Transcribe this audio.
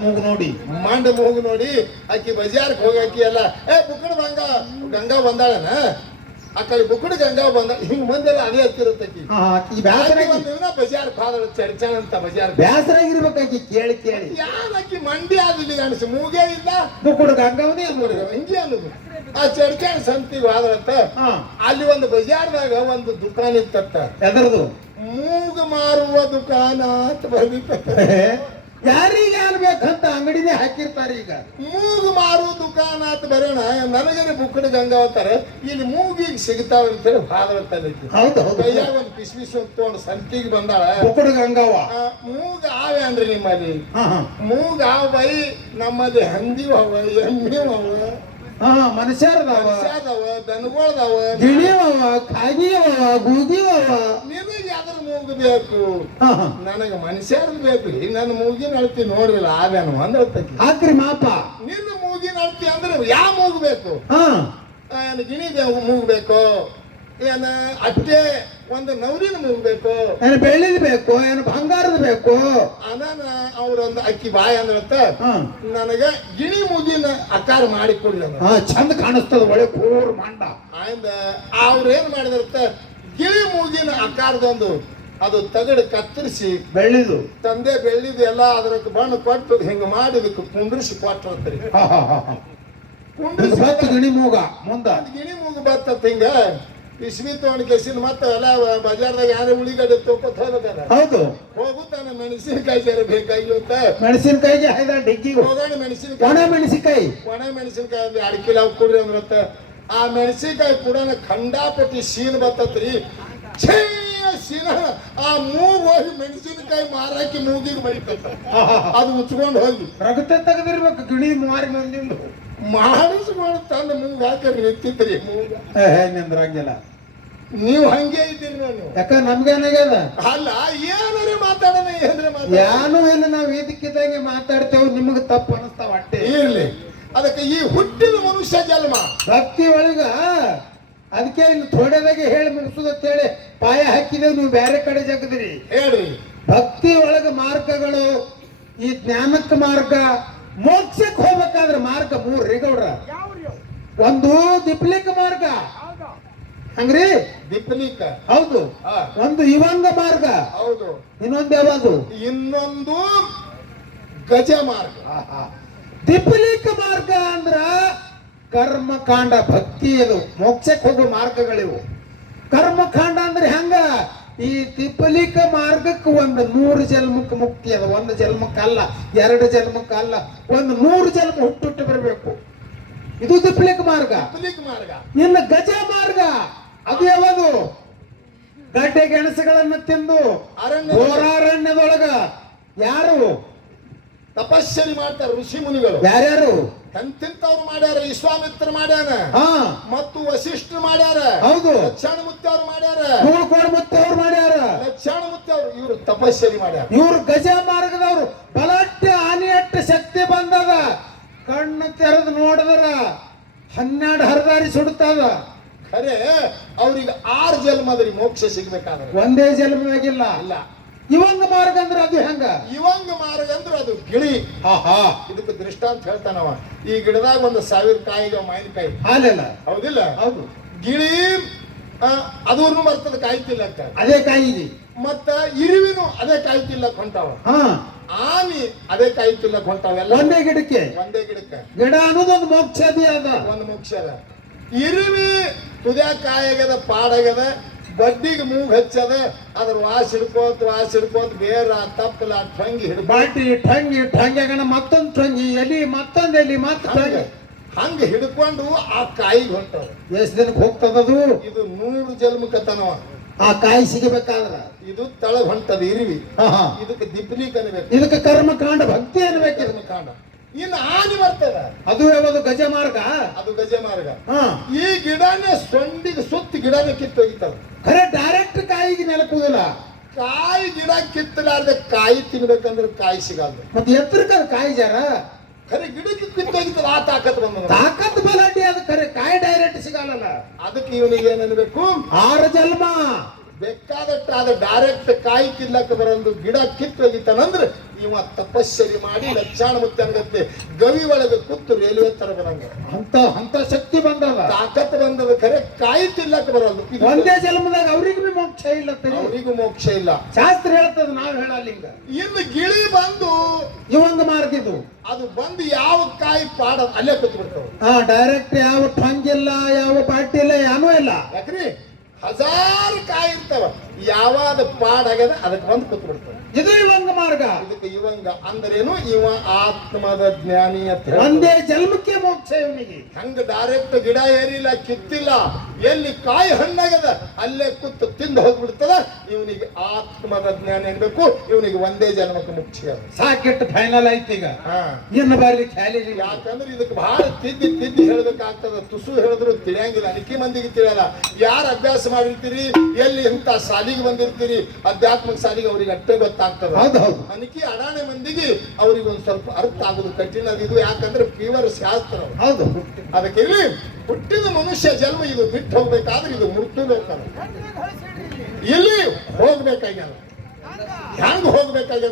ಮೂಗು ನೋಡಿ ಮಂಡ ಮೂಗು ನೋಡಿ ಆಕಿ ಬಜಾರ್ಗೆ ಹೋಗಾಕಿ ಎಲ್ಲ ಬುಕ್ಕಡ ಗಂಗಾ ಬಂದಾಳನ ಆ ಕಡೆ ಬುಕ್ಕಡ ಗಂಗಾ ಬಂದ ಹಿಂಗ್ ಮುಂದೆಲ್ಲ ಅದೇ ಹತ್ತಿರತ್ತಕಿ ಬಜಾರ್ ಫಾದರ್ ಚಡ್ಚಾಣ ಅಂತ ಬಜಾರ್ ಬ್ಯಾಸರಾಗಿರ್ಬೇಕಾಕಿ ಕೇಳಿ ಕೇಳಿ ಯಾಕಿ ಮಂಡಿ ಆದಿಲ್ಲ ಅನ್ಸ ಮೂಗೇ ಇಲ್ಲ ಬುಕ್ಕಡ ಗಂಗಾವನೇ ಹಿಂಗೆ ಅನ್ನೋದು ಆ ಚಡ್ಚಾಣ ಸಂತಿಗೆ ಆದಳಂತ ಅಲ್ಲಿ ಒಂದು ಬಜಾರ್ದಾಗ ಒಂದು ದುಕಾನ್ ಇತ್ತತ್ತ ಎದರದು ಮೂಗು ಮಾರುವ ದುಕಾನ ಅಂತ ಬರ್ದಿತ್ತ ಯಾರಿಗೆ ಅನ್ಬೇಕಂತ ಅಂಗಡಿನೇ ಹಾಕಿರ್ತಾರೆ ಈಗ ಮೂಗು ಮಾರು ದುಕಾನ ಅಂತ ಬರೋಣ ನನಗೇನೆ ಬುಕ್ಕಡ ಗಂಗಾವತಾರ ಇಲ್ಲಿ ಮೂಗಿಗೆ ಸಿಗ್ತಾವ ಅಂತ ಹೇಳಿ ಹೌದು ಕೈಯಾಗ ಒಂದು ಪಿಸ್ಮಿಸ್ ತಗೊಂಡು ಸಂತಿಗೆ ಬಂದಾಳ ಬುಕ್ಕಡ ಗಂಗಾವ ಮೂಗ ಆವೆ ಅನ್ರಿ ನಿಮ್ಮಲ್ಲಿ ಮೂಗ ಆವ ಬೈ ನಮ್ಮಲ್ಲಿ ಹಂದಿ ಅವ ಎಮ್ಮಿ ಅವ ಮನುಷ್ಯರದವ ದನಗಳದವ ಗಿಳಿಯವ ಕಾಗಿಯವ ಗೂಗಿಯವ ನಿಮಗೆ ಅದ್ರ ಮೂಗು ಬೇಕು ನನಗೆ ಮನುಷ್ಯರದ್ ಬೇಕು ನನ್ನ ಮೂಗಿನ ಅಳ್ತಿ ನೋಡ್ರಿಲ್ಲ ಆವೇನು ಅಂದ್ ಹೇಳ್ತಕ್ಕಿ ಹಾಕ್ರಿ ಮಾಪ ನಿನ್ನ ಮೂಗಿನ ಅಳ್ತಿ ಅಂದ್ರೆ ಯಾವ ಮೂಗು ಬೇಕು ಗಿಣಿ ಮೂಗು ಬೇಕು ಏನ ಅಟ್ಟೆ ಒಂದು ನವರಿನ ಮೂಗು ಬೇಕು ಏನು ಬೆಳ್ಳಿದ್ ಬೇಕು ಏನು ಬಂಗಾರದ ಬೇಕು ಅನಾನ ಅವ್ರೊಂದು ಅಕ್ಕಿ ಬಾಯಿ ಅಂದ್ರತ್ತ ನನಗೆ ಗಿಣಿ ಮೂಗಿನ ಆಕಾರ ಮಾಡಿ ಕೊಡ್ಲಿ ಚಂದ ಕಾಣಿಸ್ತದ ಒಳ್ಳೆ ಕೂರ್ ಮಂಡ ಆಯ್ದ ಅವ್ರೇನ್ ಮಾಡಿದ್ರತ್ತ ಗಿಳಿ ಮೂಗಿನ ಆಕಾರದೊಂದು ಅದು ತಗಡು ಕತ್ತರಿಸಿ ಬೆಳ್ಳಿದು ತಂದೆ ಬೆಳ್ಳಿದು ಎಲ್ಲ ಅದಕ್ಕೆ ಬಣ್ಣ ಕೊಟ್ಟು ಹಿಂಗ ಮಾಡಿ ಇದಕ್ಕೆ ಕುಂಡ್ರಿಸಿ ಕೊಟ್ಟಿರ್ತಾರೆ ಕುಂಡ್ರಿಸಿ ಗಿಣಿ ಮೂಗ ಮುಂದ ಗಿಣಿ ಮೂಗು ಬರ್ತತ್ ಹಿಂಗ ಇಸ್ವಿ ತಗೊಂಡ್ ಕೆಸಿನ ಮತ್ತೆ ಎಲ್ಲ ಬಜಾರ್ದಾಗ ಯಾರು ಉಳಿಗಡೆ ತಗೋತ ಹೋಗ್ಬೇಕಲ್ಲ ಹೌದು ಹೋಗುತ್ತಾನೆ ಮೆಣಸಿನಕಾಯಿ ಸೇರ ಬೇಕಾಗಿತ್ತ ಮೆಣಸಿನಕಾಯಿಗೆ ಐದ ಡಿಗ್ಗಿ ಹೋಗೋಣ ಮೆಣಸಿನಕಾಯಿ ಒಣ ಮೆಣಸಿನಕಾಯಿ ಒಂದು 2 ಕಿಲೋ ಕೊಡ್ರಿ ಅಂದ್ರತ್ತ ಆ ಮೆಣಸಿನಕಾಯಿ ಕೂಡ ಖಂಡಾಪಟ್ಟಿ ಸೀನ್ ಬರ್ತತ್ರಿ ಸೀನ ಆ ಮೂಗ್ ಹೋಗಿ ಮೆಣಸಿನಕಾಯಿ ಮಾರಾಕಿ ಮೂಗಿಗೆ ಬಡಿತತ್ತ ಅದು ಉಚ್ಕೊಂಡು ಹೋಗಿ ರಗತೆ ತೆಗೆದಿರ್ಬೇಕು ಗಿಣಿ ಮಾರಿ ಮಂದಿಂದು ಮಾಡಿಸ್ಕೊಂಡು ತಂದ ಮೂಗ್ ಹಾಕಿ ಎತ್ತಿತ್ರಿ ಮೂಗ ನಿಂದ್ರಂಗಿಲ್ಲ ನೀವು ಹಂಗೆ ಇದ್ದೀರಿ ನಾನು ಯಾಕ ನಮ್ಗೇನಾಗ್ಯದ ಅಲ್ಲ ಏನಾರೇ ಮಾತಾಡೋಣ ಏನ್ರೆ ಯಾನು ಇಲ್ಲ ನಾವ್ ಇದಕ್ಕಿದ್ದಂಗೆ ಮಾತಾಡ್ತೇವೆ ನಿಮಗ್ ತಪ್ಪು ಅನಿಸ್ತಾವ ಅಟ್ಟೆ ಇರ್ಲಿ ಅದಕ್ಕೆ ಈ ಹುಟ್ಟಿದ ಮನುಷ್ಯ ಜನ್ಮ ಭಕ್ತಿ ಒಳಗ ಅದಕ್ಕೆ ಇನ್ನು ಥೋಡೆದಾಗೆ ಹೇಳಿ ಮುಗಿಸುದಂತ ಹೇಳಿ ಪಾಯ ಹಾಕಿದೇವ್ ನೀವು ಬೇರೆ ಕಡೆ ಜಗದ್ರಿ ಹೇಳ್ರಿ ಭಕ್ತಿ ಒಳಗ ಮಾರ್ಗಗಳು ಈ ಜ್ಞಾನಕ್ಕೆ ಮಾರ್ಗ ಮೋಕ್ಷಕ್ಕೆ ಹೋಗ್ಬೇಕಾದ್ರೆ ಮಾರ್ಗ 3 ರೀಗೌಡ್ರ ಒಂದು ದಿಪ್ಲಿಕ ಮಾರ್ಗ ಹಂಗ್ರಿ ದಿಪ್ಲಿಕ ಹೌದು ಒಂದು ಇವಂಗ ಮಾರ್ಗ ಹೌದು ಇನ್ನೊಂದು ಯಾವುದು ಇನ್ನೊಂದು ಗಜ ಮಾರ್ಗ ದಿಪ್ಲಿಕ ಮಾರ್ಗ ಅಂದ್ರ ಕರ್ಮಕಾಂಡ ಭಕ್ತಿ ಅದು ಮೋಕ್ಷಕ್ಕೆ ಹೋಗೋ ಮಾರ್ಗಗಳಿವು ಕರ್ಮಕಾಂಡ ಅಂದ್ರೆ ಹೆಂಗ ಈ ತಿಪ್ಪಲಿಕ ಮಾರ್ಗಕ್ಕೆ ಒಂದು 100 ಜನ್ಮಕ್ಕೆ ಮುಕ್ತಿ ಅದ 1 ಜನ್ಮಕ್ಕಲ್ಲ 2 ಜನ್ಮಕ್ಕಲ್ಲ ಒಂದು 100 ಜನ್ಮ ಹುಟ್ಟು ಬರಬೇಕು ಇದು ತಿಪ್ಪಲಿಕ ಮಾರ್ಗ ಇನ್ನು ಗಜ ಮಾರ್ಗ ಅದು ಯಾವುದು ಗಡ್ಡೆ ಗೆಣಸುಗಳನ್ನ ತಿಂದು ಘೋರಾರಣ್ಯದೊಳಗ ಯಾರು ತಪಸ್ಸರಿ ಮಾಡ್ತಾರೆ ಋಷಿ ಮುನಿಗಳು ಯಾರ್ಯಾರು ಎಂತಿಂತವ್ರು ಮಾಡ್ಯಾರ ವಿಶ್ವಾಮಿತ್ರ ಮಾಡ್ಯಾರ ಮತ್ತು ವಸಿಷ್ಠರು ಮಾಡ್ಯಾರ ಹೌದು ಲಕ್ಷಣ ಮುತ್ತವ್ರು ಮಾಡ್ಯಾರ ಮುತ್ತವ್ರು ಮಾಡ್ಯಾರ ಲಕ್ಷಣ ಮುತ್ತವ್ರು ಇವ್ರು ತಪಸ್ಸರಿ ಮಾಡ್ಯಾರ ಇವ್ರು ಗಜ ಮಾರ್ಗದವ್ರು ಬಲಟ್ಟ ಆನೆಯಟ್ಟ ಶಕ್ತಿ ಬಂದದ ಕಣ್ಣು ತೆರೆದು ನೋಡಿದ್ರ 12 ಹರದಾರಿ ಸುಡ್ತದ ಖರೆ ಅವ್ರಿಗೆ 6 ಜನ್ಮದ್ರಿ ಮೋಕ್ಷ ಸಿಗ್ಬೇಕಾದ್ರೆ ಒಂದೇ ಜನ್ಮದಾಗಿಲ್ಲ ಇಲ್ಲ ಇವಂಗ ಮಾರ್ಗ ಅಂದ್ರೆ ಅದು ಹೆಂಗ ಇವಂಗ ಮಾರ್ಗ ಅಂದ್ರೆ ಅದು ಗಿಳಿ ಇದಕ್ಕೆ ದೃಷ್ಟಾಂತ ಹೇಳ್ತಾನವ ಈ ಗಿಡದಾಗ 1,000 ಕಾಯಿಗ ಮಾವಿನಕಾಯಿ ಹಾಲಿಲ್ಲ ಹೌದಿಲ್ಲ ಹೌದು ಗಿಳಿ ಅದೂರ್ನು ಬರ್ತದ ಕಾಯಿ ತಿಲ್ಲಕ್ಕ ಅದೇ ಕಾಯಿಗೆ ಮತ್ತ ಇರುವಿನು ಅದೇ ಕಾಯಿ ತಿಲ್ಲಕ್ ಹೊಂಟಾವ ಆನಿ ಅದೇ ಕಾಯಿ ತಿಲ್ಲಕ್ ಹೊಂಟಾವೆಲ್ಲ ಒಂದೇ ಗಿಡಕ್ಕೆ ಗಿಡ ಅನ್ನೋದೊಂದು ಮೋಕ್ಷದಿ ಅದ ಒಂದು ಮೋಕ್ಷ ಅದ ಇರುವಿ ತುದ್ಯಾ ಕಾಯಾಗದ ಪಾಡಾಗದ ಬಡ್ಡಿಗೆ ಮೂಗ್ ಹಚ್ಚದ ಅದ್ರ ವಾಸ ಹಿಡ್ಕೋತ ಬೇರ ತಪ್ಪಲ ಟಂಗಿ ಬಾಟಿ ಟಂಗಿ ಮತ್ತೊಂದು ಟಂಗಿ ಎಲಿ ಮತ್ತೊಂದು ಎಲಿ ಹಂಗ ಹಿಡ್ಕೊಂಡು ಆ ಕಾಯಿಗೆ ಹೊಂಟದ ಎಷ್ಟ್ ದಿನಕ್ಕೆ ಹೋಗ್ತದದು ಇದು 100 ಜನ್ಮಕ್ಕತನವ ಆ ಕಾಯಿ ಸಿಗಬೇಕಾದ್ರ ಇದು ತಳಗ್ ಹೊಂಟದ ಇರುವಿ ಇದಕ್ಕೆ ದಿಪ್ಲಿಕ್ ಅನ್ಬೇಕು ಇದಕ್ಕೆ ಕರ್ಮಕಾಂಡ ಭಕ್ತಿ ಅನ್ಬೇಕು ಕರ್ಮಕಾಂಡ ಇನ್ನು ಆನೆ ಬರ್ತದ ಅದು ಯಾವುದು ಗಜ ಮಾರ್ಗ ಅದು ಗಜ ಮಾರ್ಗ ಈ ಗಿಡನೇ ಸೊಂಡಿಗೆ ಸುತ್ತ ಗಿಡನೇ ಕಿತ್ತೋಗಿತ್ತದ ಖರೆ ಡೈರೆಕ್ಟ್ ಕಾಯಿಗೆ ನೆಲಕುದಿಲ್ಲ ಕಾಯಿ ಗಿಡ ಕಿತ್ತಲಾರ್ದೆ ಕಾಯಿ ತಿನ್ಬೇಕಂದ್ರೆ ಕಾಯಿ ಸಿಗಲ್ಲ ಮತ್ತೆ ಎತ್ತರಕ್ಕೆ ಕಾಯಿ ಜಾರ ಖರೆ ಗಿಡಕ್ಕೆ ಕಿತ್ತೋಗಿತ್ತದ ಆ ತಾಕತ್ ಬಂದ ತಾಕತ್ ಬಲಾಟಿ ಅದು ಖರೆ ಕಾಯಿ ಡೈರೆಕ್ಟ್ ಸಿಗಲ್ಲ ಅದಕ್ಕೆ ಇವನಿಗೆ ಏನನ್ಬೇಕು 6 ಜನ್ಮ ಬೇಕಾದಟ್ಟ ಅದ ಡೈರೆಕ್ಟ್ ಕಾಯಿ ತಿನ್ನಕ್ಕೆ ಬರೋದು ಗಿಡ ಕಿತ್ತೋಗಿತ್ತಾನಂದ್ರೆ ಇವ ತಪಸ್ಸರಿ ಮಾಡಿ ಲಕ್ಷಾಣ ಮುತ್ತನಗತ್ತೆ ಗವಿ ಒಳಗೆ ಕೂತು ರೈಲ್ವೆ ತರ ಬರಂಗ ಅಂತ ಶಕ್ತಿ ಬಂದದ. ತಾಕತ್ ಬಂದದ ಖರೆ ಕಾಯಿ ತಿನ್ನಕ್ ಬರಲ್ಲ. ಇದು ಒಂದೇ ಜನ್ಮದಾಗ ಅವ್ರಿಗೂ ಬಿ ಮೋಕ್ಷ ಇಲ್ಲ. ಅವರಿಗೂ ಮೋಕ್ಷ ಇಲ್ಲ. ಶಾಸ್ತ್ರ ಹೇಳ್ತದ, ನಾವ್ ಹೇಳಲ್ಲ ಹಿಂಗ. ಇನ್ನು ಗಿಳಿ ಬಂದು ಇವಂಗ ಮಾರ್ಗಿದ್ದು ಅದು ಬಂದು ಯಾವ ಕಾಯಿ ಪಾಡ ಅಲ್ಲೇ ಕೂತ್ ಬಿಡ್ತಾವ. ಡೈರೆಕ್ಟ್ ಯಾವ ಟಂಗಿಲ್ಲ, ಯಾವ ಪಾರ್ಟಿ ಇಲ್ಲ, ಏನೂ ಇಲ್ಲ. ಯಾಕ್ರಿ 1000 ಕಾಯಿ ಇರ್ತಾವ, ಯಾವಾದ ಪಾಡ್ ಆಗ್ಯದ ಅದಕ್ಕೆ ಬಂದು ಕೂತ್ ಬಿಡ್ತಾವ. ಇದು ಇವಂಗ ಮಾರ್ಗ. ಇದಕ್ಕೆ ಇವಂಗ ಅಂದ್ರೇನು? ಇವ ಆತ್ಮದ ಜ್ಞಾನಿ ಅಂತ ಹೇಳಿ. ಒಂದೇ ಜನ್ಮಕ್ಕೆ ಮೋಕ್ಷ ಇವನಿಗೆ. ಹಂಗ ಡೈರೆಕ್ಟ್ ಗಿಡ ಏರಿಲ್ಲ, ಕಿತ್ತಿಲ್ಲ, ಎಲ್ಲಿ ಕಾಯಿ ಹಣ್ಣಾಗದ ಅಲ್ಲೇ ಕೂತು ತಿಂದು ಹೋಗ್ಬಿಡ್ತದ. ಇವನಿಗೆ ಆತ್ಮದ ಜ್ಞಾನ ಏನ್ಬೇಕು? ಇವನಿಗೆ ಒಂದೇ ಜನ್ಮಕ್ಕೆ ಮುಖ್ಯ. ಸಾಕೆಟ್ಟು ಫೈನಲ್ ಐತಿ ಈಗ. ಇನ್ನು ಬಾರಿ ಖಾಲಿ. ಯಾಕಂದ್ರೆ ಇದಕ್ಕೆ ಬಹಳ ತಿದ್ದಿ ಹೇಳ್ಬೇಕಾಗ್ತದ. ತುಸು ಹೇಳಿದ್ರು ತಿಳಿಯಂಗಿಲ್ಲ, ಅನಿಕೆ ಮಂದಿಗೆ ತಿಳಿಯಲ್ಲ. ಯಾರು ಅಭ್ಯಾಸ ಮಾಡಿರ್ತೀರಿ, ಎಲ್ಲಿ ಇಂಥ ಸಾಲಿಗೆ ಬಂದಿರ್ತೀರಿ, ಅಧ್ಯಾತ್ಮಿಕ ಸಾಲಿಗೆ ಅವ್ರಿಗೆ ಅಷ್ಟೇ ಗೊತ್ತಾಗ್ತದ. ಹೌದೌದು. ಅನಿಕೆ ಅಡಾಣೆ ಮಂದಿಗೆ ಅವ್ರಿಗೆ ಒಂದ್ ಸ್ವಲ್ಪ ಅರ್ಥ ಆಗುದು ಕಠಿಣ ಇದು. ಯಾಕಂದ್ರೆ ಪ್ಯೂರ್ ಶಾಸ್ತ್ರ. ಹೌದು. ಅದಕ್ಕೆ ಇಲ್ಲಿ ಹುಟ್ಟಿದ ಮನುಷ್ಯ ಜನ್ಮ ಇದು ಬಿಟ್ಟು ಹೋಗ್ಬೇಕಾದ್ರೆ ಇದು ಮೃತ್ಯು ಬೇಕಾದ್ರೆ ಇಲ್ಲಿ ಹೋಗ್ಬೇಕಾಗ್ಯದ. ಹೆಂಗ್ ಹೋಗ್ಬೇಕಾಗ್ಯದ?